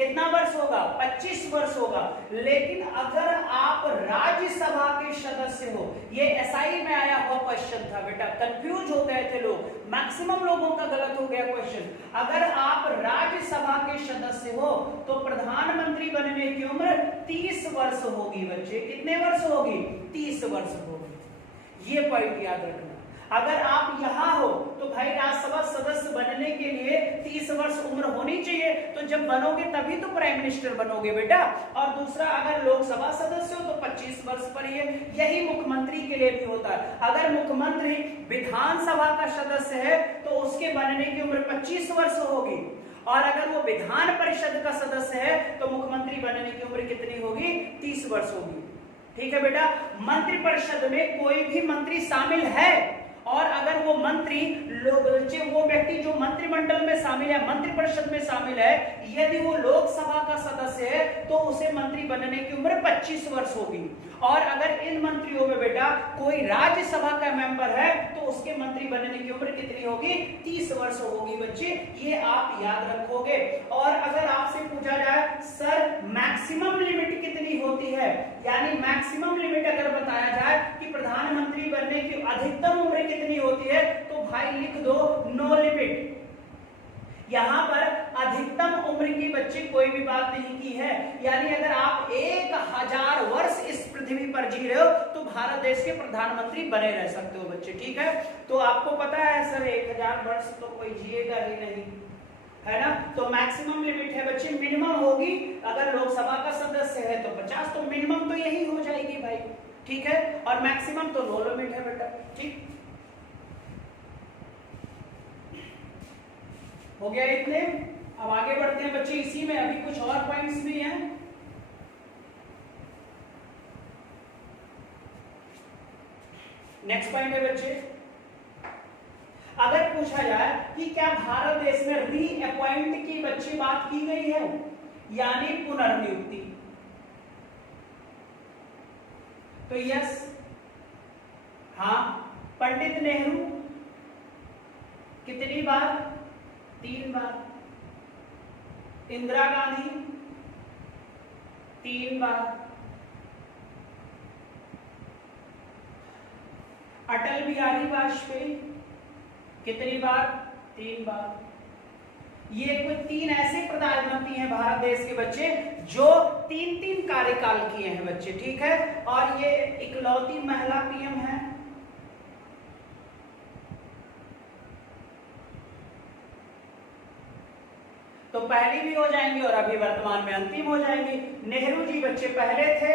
कितना वर्ष होगा? 25 वर्ष होगा। लेकिन अगर आप राज्यसभा के सदस्य हो, ये एसआई में आया हुआ क्वेश्चन था बेटा, कंफ्यूज हो गए थे लोग, मैक्सिमम लोगों का गलत हो गया क्वेश्चन। अगर आप राज्यसभा के सदस्य हो तो प्रधानमंत्री बनने की उम्र 30 वर्ष होगी बच्चे। कितने वर्ष होगी? 30 वर्ष होगी। ये पॉइंट याद रखना। अगर आप यहां हो तो भाई राज्यसभा सदस्य बनने के लिए 30 वर्ष उम्र होनी चाहिए, तो जब बनोगे तभी तो प्राइम मिनिस्टर बनोगे बेटा। और दूसरा, अगर लोकसभा सदस्य हो तो 25 वर्ष पर ही। यही मुख्यमंत्री के लिए भी होता है। अगर मुख्यमंत्री विधानसभा का सदस्य है तो उसके बनने की उम्र 25 वर्ष होगी, और अगर वो विधान परिषद का सदस्य है तो मुख्यमंत्री बनने की उम्र कितनी होगी? 30 वर्ष होगी। ठीक है बेटा। मंत्रिपरिषद में कोई भी मंत्री शामिल है, और अगर वो मंत्री वो व्यक्ति जो मंत्रिमंडल में शामिल है, मंत्रिपरिषद में शामिल है, यदि वो लोकसभा का सदस्य है तो उसे मंत्री बनने की उम्र 25 वर्ष होगी। और अगर इन मंत्रियों में बेटा कोई राज्यसभा का मेंबर है तो उसके मंत्री बनने की उम्र कितनी होगी? 30 वर्ष होगी बच्चे। ये आप याद रखोगे। और अगर आपसे पूछा जाए सर मैक्सिमम लिमिट कितनी होती है, यानी मैक्सिमम लिमिट अगर बताया जाए कि प्रधानमंत्री बनने की अधिकतम उम्र कितनी होती है, तो भाई लिख दो नो लिमिट। यहां पर अधिकतम उम्र की बच्चे कोई भी बात नहीं की है। यानी अगर आप 1000 वर्ष इस पृथ्वी पर जी रहे हो तो भारत देश के प्रधानमंत्री बने रह सकते हो बच्चे। ठीक है। तो आपको पता है सर 1000 वर्ष तो कोई जिएगा ही नहीं, है ना। तो मैक्सिमम लिमिट है बच्चे, मिनिमम होगी। अगर लोकसभा का सदस्य है तो 50, तो मिनिमम तो यही हो जाएगी भाई। ठीक है। और मैक्सिमम तो नो लिमिट है बेटा। ठीक हो गया इतने। अब आगे बढ़ते हैं बच्चे। इसी में अभी कुछ और पॉइंट्स भी हैं। नेक्स्ट पॉइंट है बच्चे, अगर पूछा जाए कि क्या भारत देश में रीअपॉइंट की बच्चे बात की गई है, यानी पुनर्नियुक्ति, तो यस, हाँ। पंडित नेहरू कितनी बार? 3 बार। इंदिरा गांधी 3 बार। अटल बिहारी वाजपेयी कितनी बार? 3 बार। ये कोई 3 ऐसे प्रधानमंत्री हैं भारत देश के बच्चे जो 3-3 कार्यकाल किए हैं बच्चे। ठीक है। और ये इकलौती महिला पीएम है। तो पहली भी हो जाएंगी और अभी वर्तमान में अंतिम हो जाएंगी। नेहरू जी बच्चे पहले थे,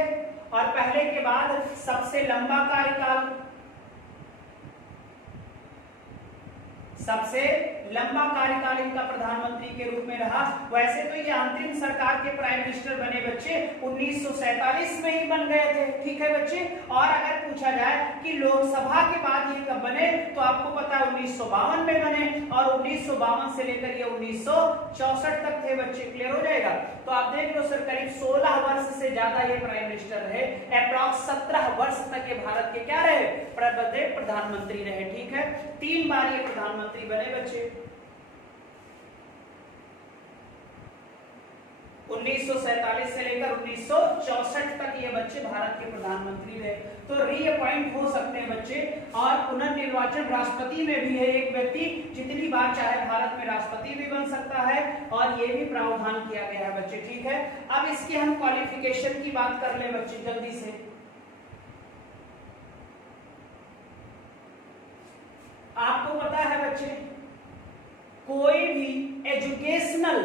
और पहले के बाद सबसे लंबा कार्यकाल, सबसे लंबा कार्यकाल इनका प्रधानमंत्री के रूप में रहा। वैसे तो ये अंतरिम सरकार के प्राइम मिनिस्टर बने बच्चे 1947 में ही बन गए थे। ठीक है बच्चे। और अगर पूछा जाए कि लोकसभा के बाद ये कब बने, तो आपको पता है 1952 में बने, और 1952 से लेकर ये 1964 तक थे बच्चे। क्लियर हो जाएगा। तो आप देख लो सर, करीब 16 वर्ष से ज्यादा ये प्राइम मिनिस्टर रहे। अप्रॉक्स 17 वर्ष तक ये भारत के क्या रहे? प्रधानमंत्री रहे। ठीक है। 3 बार ये प्रधानमंत्री बने बच्चे। 1947 से लेकर 1964 तक ये बच्चे भारत के प्रधानमंत्री रहे। तो रीअपॉइंट हो सकते हैं बच्चे। और पुनर्निर्वाचन राष्ट्रपति में भी है, एक व्यक्ति जितनी बार चाहे भारत में राष्ट्रपति भी बन सकता है, और ये भी प्रावधान किया गया है बच्चे। ठीक है। अब इसकी हम क्वालिफिकेशन की बात कर ले बच्चे जल्दी से। आपको पता है बच्चे, कोई भी एजुकेशनल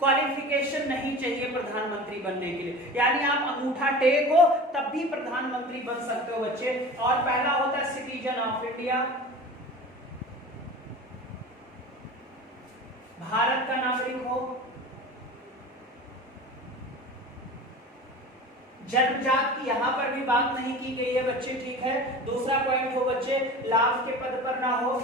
क्वालिफिकेशन नहीं चाहिए प्रधानमंत्री बनने के लिए। यानी आप अंगूठा टेक हो तब भी प्रधानमंत्री बन सकते हो बच्चे। और पहला होता है सिटीजन ऑफ इंडिया, भारत का नागरिक हो, जन्मजात की यहां पर भी बात नहीं की गई है बच्चे। ठीक है। दूसरा पॉइंट हो बच्चे, लाभ के पद पर ना हो,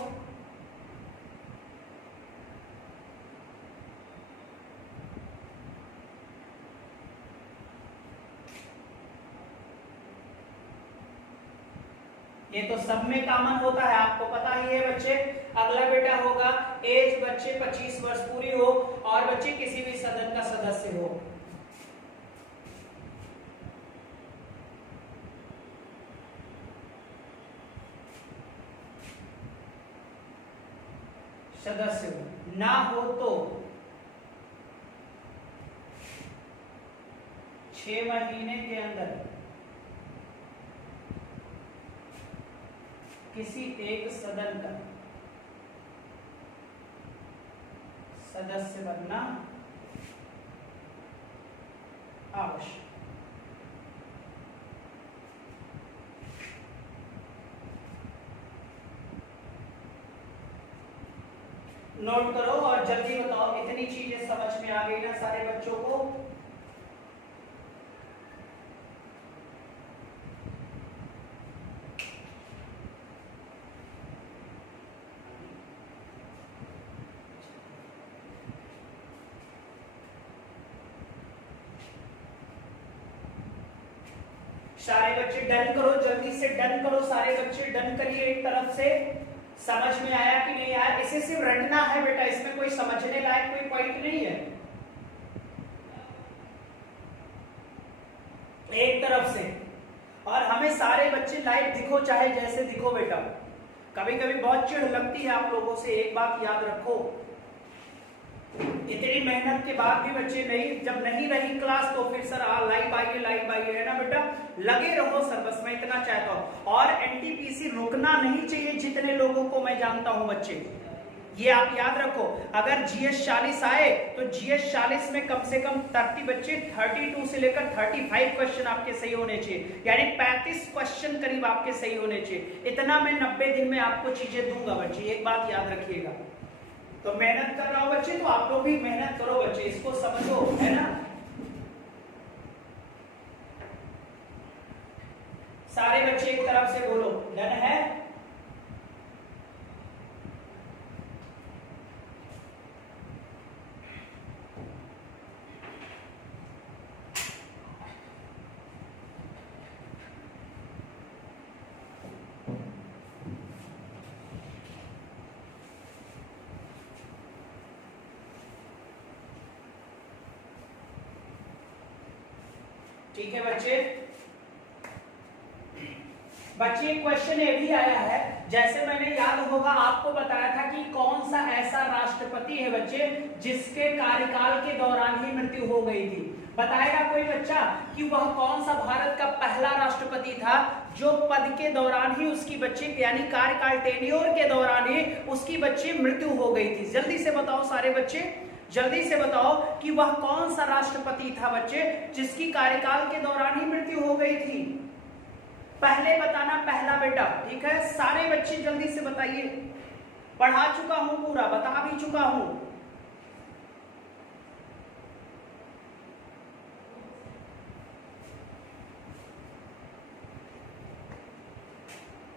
ये तो सब में कॉमन होता है, आपको पता ही है बच्चे। अगला बेटा होगा एज बच्चे 25 वर्ष पूरी हो और बच्चे किसी भी सदन का सदस्य हो। सदस्य ना हो तो 6 महीने के अंदर किसी एक सदन का सदस्य बनना आवश्यक। नोट करो और जल्दी बताओ, इतनी चीजें समझ में आ गई ना सारे बच्चों को? सारे बच्चे डन करो, जल्दी से डन करो, सारे बच्चे डन करिए एक तरफ से। समझ में आया कि नहीं आया? इसे सिर्फ रटना है बेटा, इसमें कोई समझने लायक कोई पॉइंट नहीं है। एक तरफ से, और हमें सारे बच्चे लाइव दिखो चाहे जैसे दिखो बेटा। कभी कभी बहुत चिढ़ लगती है आप लोगों से, एक बात याद रखो, इतनी मेहनत के बाद भी बच्चे नहीं, जब नहीं रही क्लास तो फिर सर लाइव आइए है ना बेटा, लगे रहो सर, बस मैं इतना चाहता हूं। और एनटीपीसी रुकना नहीं चाहिए, जितने लोगों को मैं जानता हूं बच्चे, ये आप याद रखो। अगर जीएस 40 आए तो जीएस 40 में कम से कम 30 बच्चे, 32 से लेकर 35 क्वेश्चन आपके सही होने चाहिए, यानी 35 क्वेश्चन करीब आपके सही होने चाहिए। इतना मैं 90 दिन में आपको चीजें दूंगा बच्चे, एक बात याद रखिएगा। तो मेहनत कर रहा हो बच्चे, तो आप लोग भी मेहनत करो बच्चे, इसको समझो, है ना? सारे बच्चे एक तरफ से बोलो, डन है? ठीक है बच्चे। बच्चे क्वेश्चन ये भी आया है, जैसे मैंने याद होगा आपको बताया था कि कौन सा ऐसा राष्ट्रपति है बच्चे जिसके कार्यकाल के दौरान ही मृत्यु हो गई थी। बताएगा कोई बच्चा कि वह कौन सा भारत का पहला राष्ट्रपति था जो पद के दौरान ही उसकी बच्चे, यानी कार्यकाल टेन्योर के दौरान ही उसकी बच्ची मृत्यु हो गई थी? जल्दी से बताओ सारे बच्चे, जल्दी से बताओ कि वह कौन सा राष्ट्रपति था बच्चे जिसकी कार्यकाल के दौरान ही मृत्यु हो गई थी? पहले बताना, पहला बेटा, ठीक है? सारे बच्चे जल्दी से बताइए, पढ़ा चुका हूं पूरा, बता भी चुका हूं।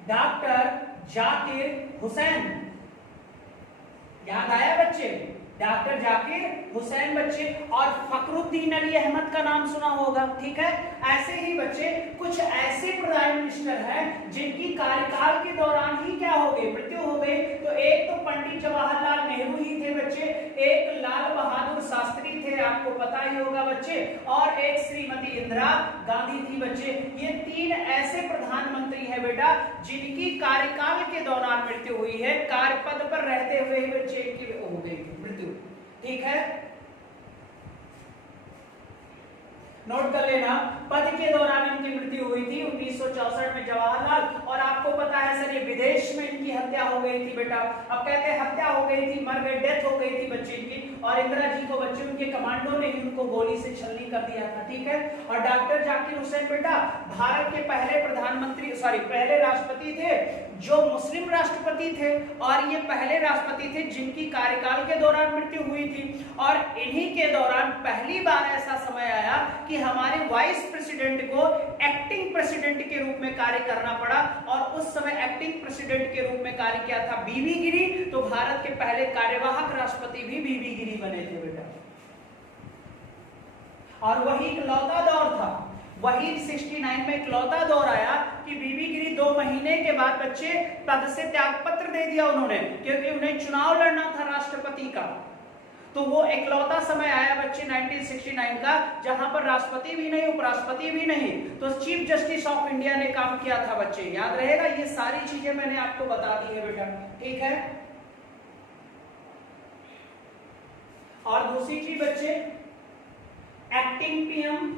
डॉक्टर जाकिर हुसैन, याद आया बच्चे? डॉक्टर जाकिर हुसैन बच्चे, और फखरुद्दीन अली अहमद का नाम सुना होगा, ठीक है? ऐसे ही बच्चे कुछ ऐसे प्राइम मिनिस्टर हैं जिनकी कार्यकाल के दौरान ही क्या हो गई, मृत्यु हो गई। तो एक तो पंडित जवाहरलाल नेहरू ही थे बच्चे, एक लाल बहादुर शास्त्री थे, आपको पता ही होगा बच्चे, और एक श्रीमती इंदिरा गांधी थी बच्चे। ये 3 ऐसे प्रधानमंत्री हैं बेटा जिनकी कार्यकाल के दौरान मृत्यु हुई है, कार्यपद पर रहते हुए ही बच्चे की हो गई मृत्यु, ठीक है? नोट कर लेना, पद के दौरान इनकी मृत्यु हुई थी 1964 में जवाहरलाल, और आपको पता है सर ये विदेश में इनकी हत्या हो गई थी बेटा। अब कहते हैं हत्या हो गई थी, मर गए, डेथ हो गई थी बच्चे की, और इंदिरा जी को बच्चे उनके कमांडो ने उनको गोली से छलनी कर दिया था, ठीक है? और डॉक्टर जाकिर हुसैन बेटा भारत के पहले प्रधानमंत्री, पहले राष्ट्रपति थे जो मुस्लिम राष्ट्रपति थे, और ये पहले राष्ट्रपति थे जिनकी कार्यकाल के दौरान मृत्यु हुई थी। और इन्हीं के दौरान पहली बार ऐसा समय आया कि हमारे वाइस प्रेसिडेंट को एक्टिंग प्रेसिडेंट के रूप में कार्य करना पड़ा, और उस समय एक्टिंग प्रेसिडेंट के रूप में कार्य किया था बीबी गिरी। तो भारत के पहले कार्यवाहक राष्ट्रपति भी बीबी गिरी बने थे बेटा, और वही इकलौता दौर था वही 69 में इकलौता दौर आया कि बीबी गिरी 2 महीने के बाद बच्चे पद से त्यागपत्र दे दिया उन्होंने, क्योंकि उन्हें चुनाव लड़ना था राष्ट्रपति का। तो वो इकलौता समय आया बच्चे 1969 का जहां पर राष्ट्रपति भी नहीं, उपराष्ट्रपति भी नहीं, तो चीफ जस्टिस ऑफ इंडिया ने काम किया था बच्चे, याद रहेगा। ये सारी चीजें मैंने आपको बता दी है बेटा, ठीक है। और दूसरी चीज बच्चे, एक्टिंग पीएम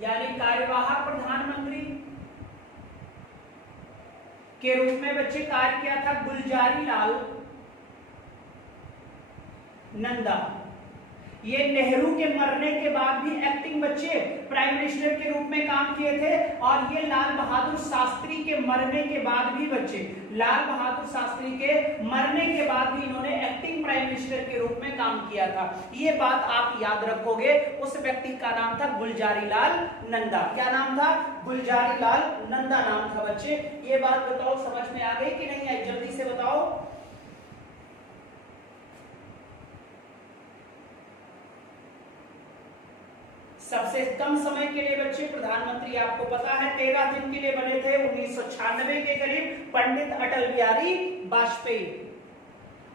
यानी कार्यवाहक प्रधानमंत्री के रूप में बच्चे कार्य किया था गुलजारी लाल नंदा। ये नेहरू के मरने के बाद भी एक्टिंग बच्चे प्राइम मिनिस्टर के रूप में काम किए थे, और ये लाल बहादुर शास्त्री के मरने के बाद भी बच्चे, लाल बहादुर शास्त्री के मरने के बाद भी इन्होंने एक्टिंग प्राइम मिनिस्टर के रूप में काम किया था। ये बात आप याद रखोगे। उस व्यक्ति का नाम था गुलजारी लाल नंदा। क्या नाम था? गुलजारी लाल नंदा नाम था बच्चे। ये बात बताओ समझ में आ गई कि नहीं आई? जल्दी से बताओ। सबसे कम समय के लिए बच्चे प्रधानमंत्री आपको पता है 13 दिन के लिए बने थे 1996 के करीब, पंडित अटल बिहारी वाजपेयी।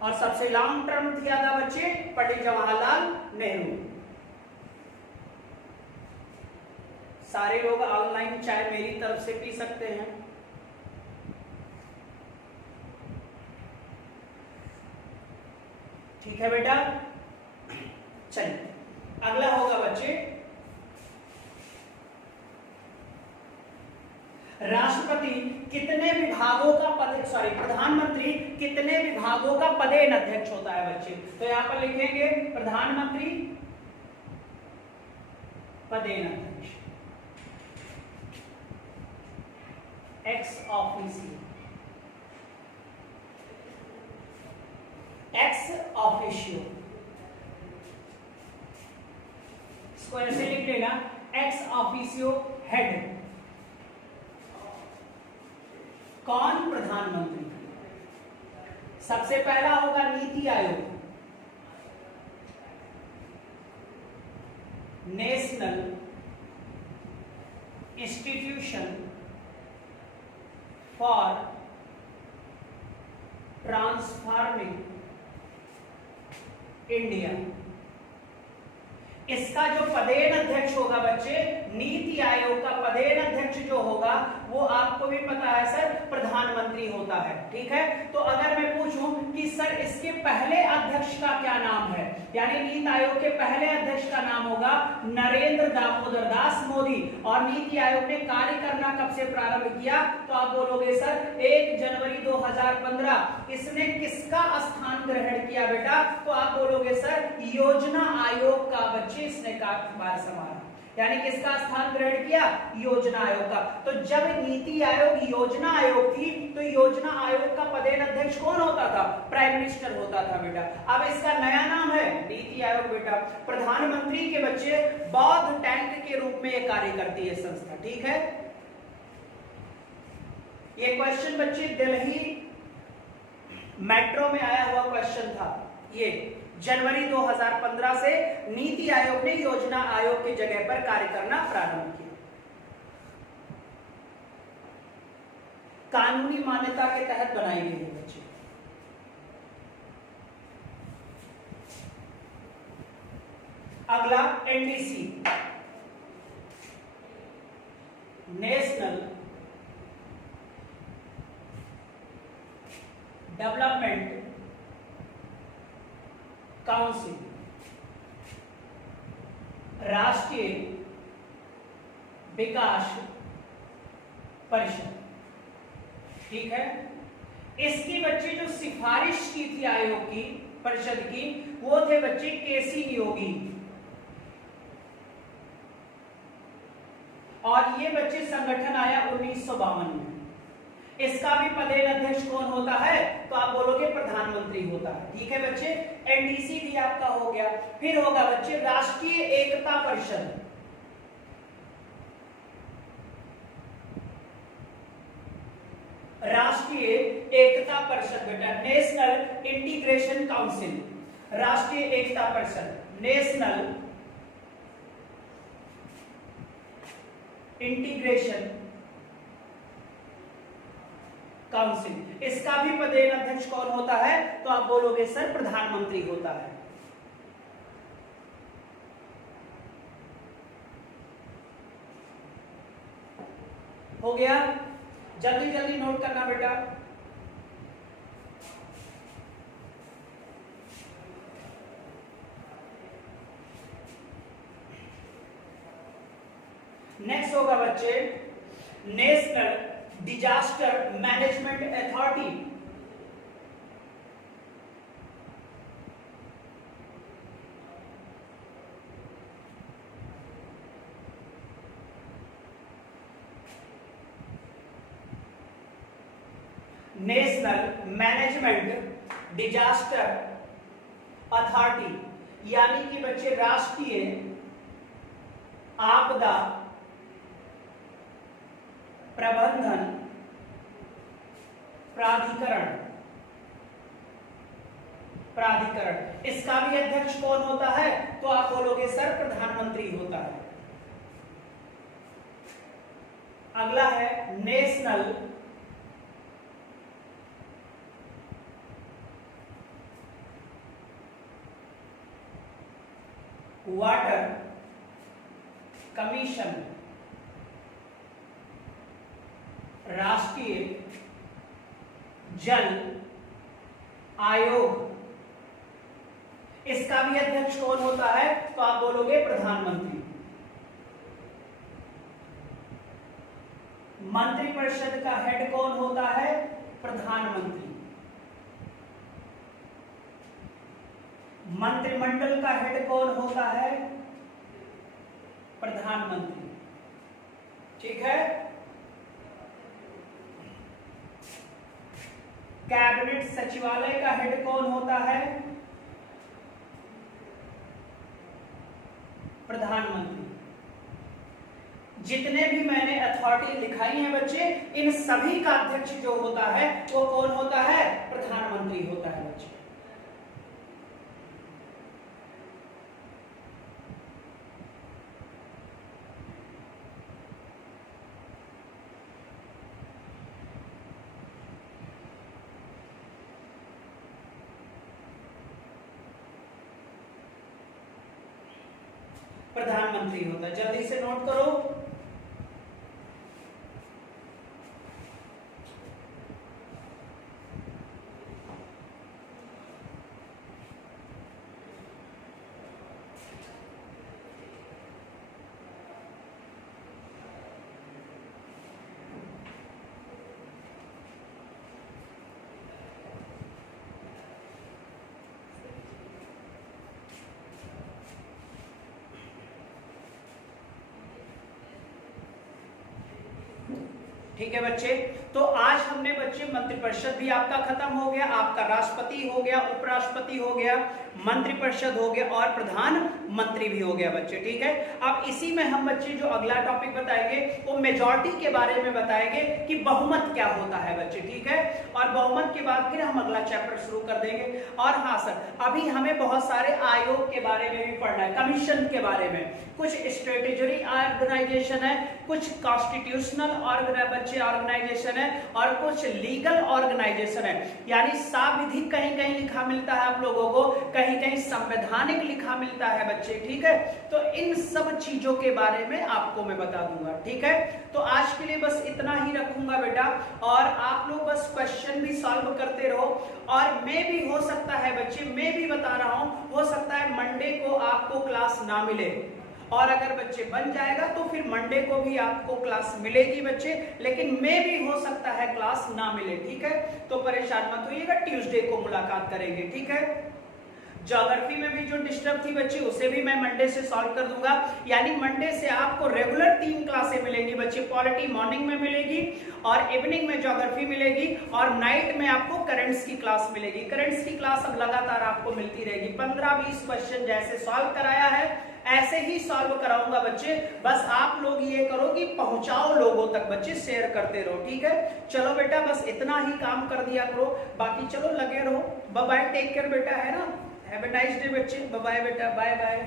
और सबसे लॉन्ग टर्म किया था बच्चे पंडित जवाहरलाल नेहरू। सारे लोग ऑनलाइन चाय मेरी तरफ से पी सकते हैं। ठीक है बेटा, चलिए अगला होगा बच्चे, राष्ट्रपति कितने विभागों का प्रधानमंत्री कितने विभागों का पदेन अध्यक्ष होता है बच्चे? तो यहां पर लिखेंगे प्रधानमंत्री पदेन अध्यक्ष, एक्स ऑफिशियो, एक्स ऑफिशियो, इसको ऐसे लिख लेना, एक्स ऑफिशियो हेड। कौन? प्रधानमंत्री। सबसे पहला होगा NITI Aayog, national institution for transforming India. इसका जो पदेन अध्यक्ष होगा बच्चे, नीति आयोग का पदेन अध्यक्ष जो होगा वो आपको भी पता है सर प्रधानमंत्री होता है। ठीक है, तो अगर मैं पूछूं कि सर इसके पहले अध्यक्ष का क्या नाम है, यानी नीति आयोग के पहले अध्यक्ष का नाम होगा नरेंद्र दामोदर दास मोदी। और नीति आयोग ने कार्य करना कब से प्रारंभ किया? तो आप बोलोगे सर 1 जनवरी 2015। इसने किसका स्थान ग्रहण किया बेटा? तो आप बोलोगे सर योजना आयोग का बच्चे इसने कार्यभार संभाला। यानी किसका स्थान ग्रहण किया? योजना आयोग का। तो जब नीति आयोग योजना आयोग थी तो योजना आयोग का पदेन अध्यक्ष कौन होता था? प्राइम मिनिस्टर होता था बेटा। अब इसका नया नाम है नीति आयोग बेटा। प्रधानमंत्री के बच्चे बौद्ध टैंक के रूप में ये कार्य करती है संस्था। ठीक है, ये क्वेश्चन बच्चे दिल्ली मेट्रो में आया हुआ क्वेश्चन था। ये जनवरी 2015 से नीति आयोग ने योजना आयोग की जगह पर कार्य करना प्रारंभ किया। कानूनी मान्यता के तहत बनाई गई है बच्चे। अगला एनडीसी, नेशनल डेवलपमेंट काउंसिल, राष्ट्रीय विकास परिषद। ठीक है, इसकी बच्चे जो सिफारिश की थी आयोग की परिषद की, वो थे बच्चे केसी नियोगी। और ये बच्चे संगठन आया 1952 में। इसका भी पदेन अध्यक्ष कौन होता है? तो आप बोलोगे प्रधानमंत्री होता है। ठीक है बच्चे, एनडीसी भी आपका हो गया। फिर होगा बच्चे राष्ट्रीय एकता परिषद। राष्ट्रीय एकता परिषद बेटा, नेशनल इंटीग्रेशन काउंसिल। राष्ट्रीय Ekta Parishad, national integration council, इसका भी पदेन अध्यक्ष कौन होता है? तो आप बोलोगे सर प्रधानमंत्री होता है। हो गया? जल्दी जल्दी नोट करना बेटा। नेक्स्ट होगा बच्चे national disaster management authority. National management disaster authority यानी कि बच्चे राष्ट्रीय आपदा प्रबंधन प्राधिकरण, इसका भी अध्यक्ष कौन होता है? तो आप बोलोगे सर प्रधानमंत्री होता है। अगला है नेशनल वाटर कमीशन, राष्ट्रीय जल आयोग, इसका भी अध्यक्ष कौन होता है? तो आप बोलोगे प्रधानमंत्री। मंत्रिपरिषद का हेड कौन होता है? प्रधानमंत्री। मंत्रिमंडल का हेड कौन होता है? प्रधानमंत्री। ठीक है। कैबिनेट सचिवालय का हेड कौन होता है? प्रधानमंत्री। जितने भी मैंने अथॉरिटी लिखाई हैं बच्चे, इन सभी का अध्यक्ष जो होता है वो कौन होता है? प्रधानमंत्री होता है बच्चे। प्रधानमंत्री होता है। जल्दी से नोट करो। ठीक है बच्चे, तो आज हमने बच्चे मंत्रिपरिषद भी आपका खत्म हो गया, आपका राष्ट्रपति हो गया, उपराष्ट्रपति हो गया, मंत्रिपरिषद हो गया और प्रधानमंत्री भी हो गया बच्चे। ठीक है। अब इसी में हम बच्चे जो अगला टॉपिक बताएंगे वो मेजॉरिटी के बारे में बताएंगे कि बहुमत क्या होता है बच्चे। ठीक है। और बहुमत के बाद फिर हम अगला चैप्टर शुरू कर देंगे। और हाँ सर, अभी हमें बहुत सारे आयोग के बारे में भी पढ़ना है, कमीशन के बारे में। कुछ स्ट्रेटेजरी ऑर्गेनाइजेशन है, कुछ कॉन्स्टिट्यूशनल बच्चे ऑर्गेनाइजेशन है और कुछ लीगल ऑर्गेनाइजेशन है। यानी सांविधिक कहीं कहीं लिखा मिलता है आप लोगों को, कहीं कहीं संवैधानिक लिखा मिलता है बच्चे। ठीक है। तो इन सब चीजों के बारे में आपको मैं बता दूंगा। ठीक है। तो आज के लिए बस इतना ही रखूंगा बेटा, और आप लोग बस क्वेश्चन भी सॉल्व करते रहो। और मैं भी हो सकता है बच्चे, मैं भी बता रहा हूं, हो सकता है मंडे को आपको क्लास ना मिले, और अगर बच्चे बन जाएगा तो फिर मंडे को भी आपको क्लास मिलेगी बच्चे, लेकिन में भी हो सकता है क्लास ना मिले। ठीक है। तो परेशान मत होइएगा, ट्यूसडे को मुलाकात करेंगे। ठीक है। ज्योग्राफी में भी जो डिस्टर्ब थी बच्चे उसे भी मैं मंडे से सॉल्व कर दूंगा। यानी मंडे से आपको रेगुलर 3 क्लासें मिलेंगी बच्चे। पॉलिटी मॉर्निंग में मिलेगी, और इवनिंग में ज्योग्राफी मिलेगी, और नाइट में आपको करंट्स की क्लास मिलेगी। करंट्स की क्लास अब लगातार आपको मिलती रहेगी। 15-20 क्वेश्चन जैसे सॉल्व कराया है ऐसे ही सॉल्व कराऊंगा बच्चे। बस आप लोग ये करो कि पहुंचाओ लोगों तक बच्चे, शेयर करते रहो। ठीक है। चलो बेटा, बस इतना ही काम कर दिया करो, बाकी चलो लगे रहो। बाय बाय, टेक केयर बेटा, है ना। हैव अ नाइस डे बच्चे। बाय बाय बेटा, बाय बाय।